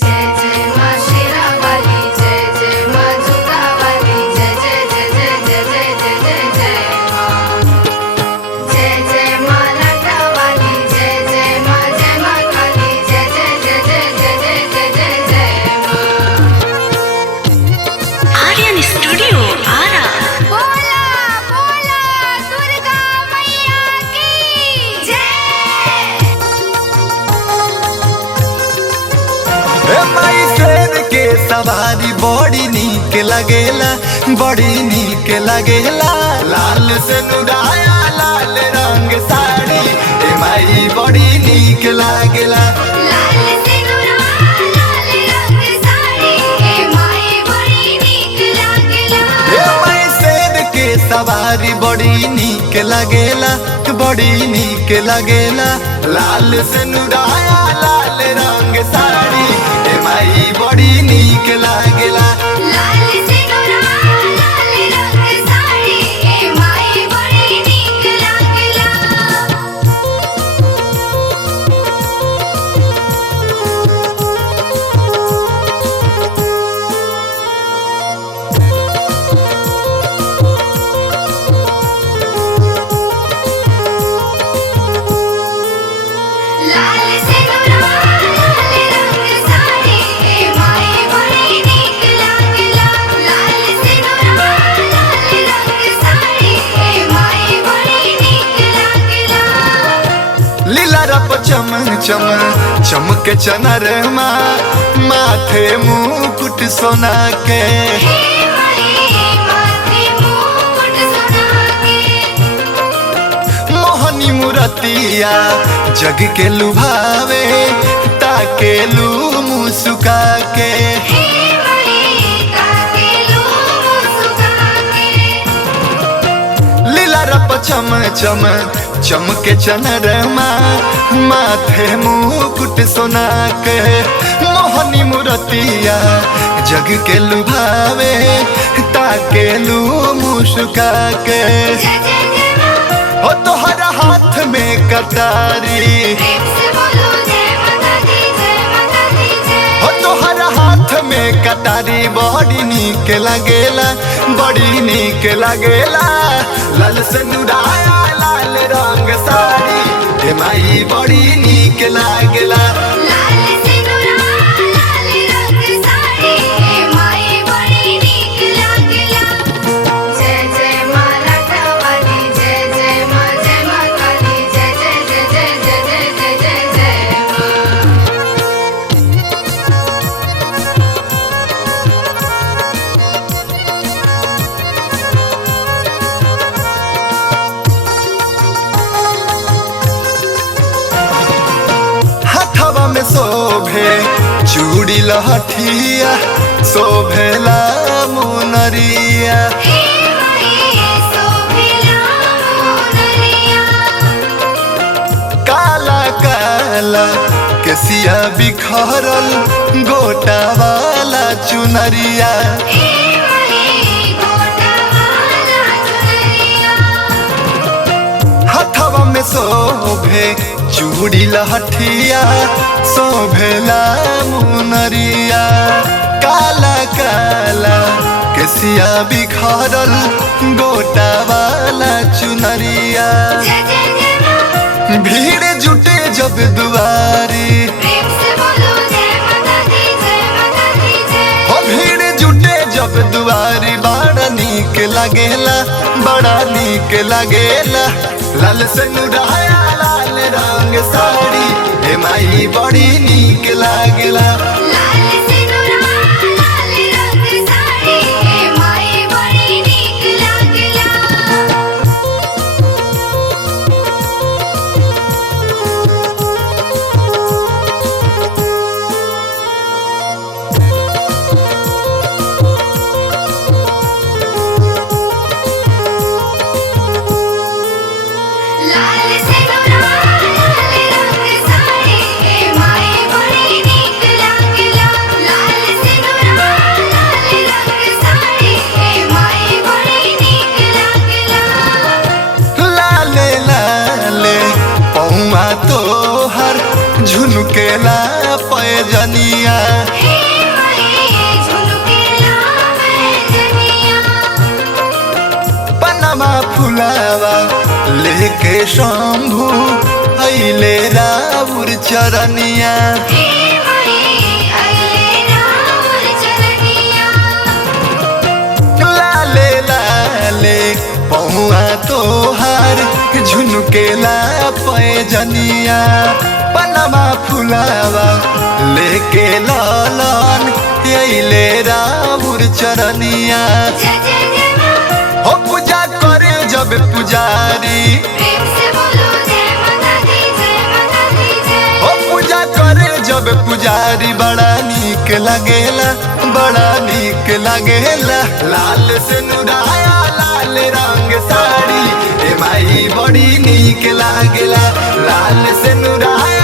जय जय माँ शेरा वाली, जय जय माँ जोगा वाली, जय जय जय जय जय जय जय जय जय माँ। जय जय माँ लाटा वाली, जय जय माँ काली, जय जय जय जय जय जय जय जय जय माँ। आर्यन स्टूडियो आरा। बोला बोला दुर्गा मैया की जय। माई शेर के सवारी बड़ी नीक लगेला, बड़ी नीक लगेला। लाल से नुराया लाल रंग साड़ी, ए माई बड़ी नीक लागेला। लाल सिंदूरा लाल रंग साड़ी, ए माई बड़ी नीक लागेला। ए माई शेर के सवारी बड़ी नीक लगेला, बड़ी नीक लगेला। लाल से नुराया लाल रंग साड़ी, ए माई बड़ी नीक लागेला। लाल सिंदूरा लाल रंग साड़ी, ए माई बड़ी नीक लागेला। लाल सिंदूरा लाल रंग साड़ी, ए माई बड़ी नीक लागेला। लाल सिंदूरा लाल रंग साड़ी, ए माई बड़ी नीक लागेला। लीला रप चम चम चमक चनरमा, माथे मुकुट सोना के। हे माई माथे मुकुट सोना के। मोहनी मूरतिया जग के लुभावे, ताके लू मुस्का के। हे माई ताकेलू मुस्का के। लीला रप चम चम चमके चनरमा, माथे मुकुट सोना के। मोहनी मूरतिया जग के लुभावे, ताके लू मुस्का के। जय जय जय माँ। हो तोहरा हाथ में कटारी, प्रेम से बोलो जय माता दी, जय माता दी जय। हो तोहरा हाथ में कटारी बड़ी नीक लगेला, बड़ी नीक लगेला। लाल से नुराया लाल रंग साड़ी, ए माई बड़ी नीक लागेला। लाल सिंदूरा लाल रंग साड़ी, ए माई बड़ी नीक लागेला। जय जय माँ लाटा वाली, जय जय माँ काली, जय जय जय जय जय जय जय जय माँ। हथवा में शोभे चूड़ी लहठिया, शोभेला मुनरिया। हे माई शोभिला मुनरिया। काला काला केसिया बिखरल, गोटा वाला चुनरिया। हे माई गोटा वाला चुनरिया। हथवा में शोभे चूड़ी लहठिया, शोभेला मुनरिया। काला काला केसिया बिखरल, गोटा वाला चुनरिया। जय जय जय माँ। भीड़ जुटे जब दुआरी, प्रेम से बोलो जय माता दी, जय माता दी जय। हो भीड़ जुटे जब दुआरी, बड़ा नीक लगेला, बड़ा नीक लगेला। लाल से नुराया लाल रंग साड़ी, ए माई बड़ी नीक लागेला। लाल सिंदूरा लाल रंग साड़ी, ए माई बड़ी नीक लागेला। लाल सिंदूरा लाल रंग साड़ी, ए माई बड़ी फुलावा लेके शंभू अइले राउर चरनिया। हे माई अइले राउर चरनिया। लाले लाले पहुआ तोहार झुनकेला पैजनिया। पनमा फुलावा लेके लालन अइले राउर चरनिया। जय जय जय माँ। हो पूजा करे जब पुजारी, प्रेम से बोलो जय माता दी जय माता दी जय। हो पूजा करे जब पुजारी बड़ा नीक लगेला, बड़ा नीक लगेला। लाल से नुराया लाल रंग साड़ी ए माई बड़ी नीक लागेला। लाल से नुराया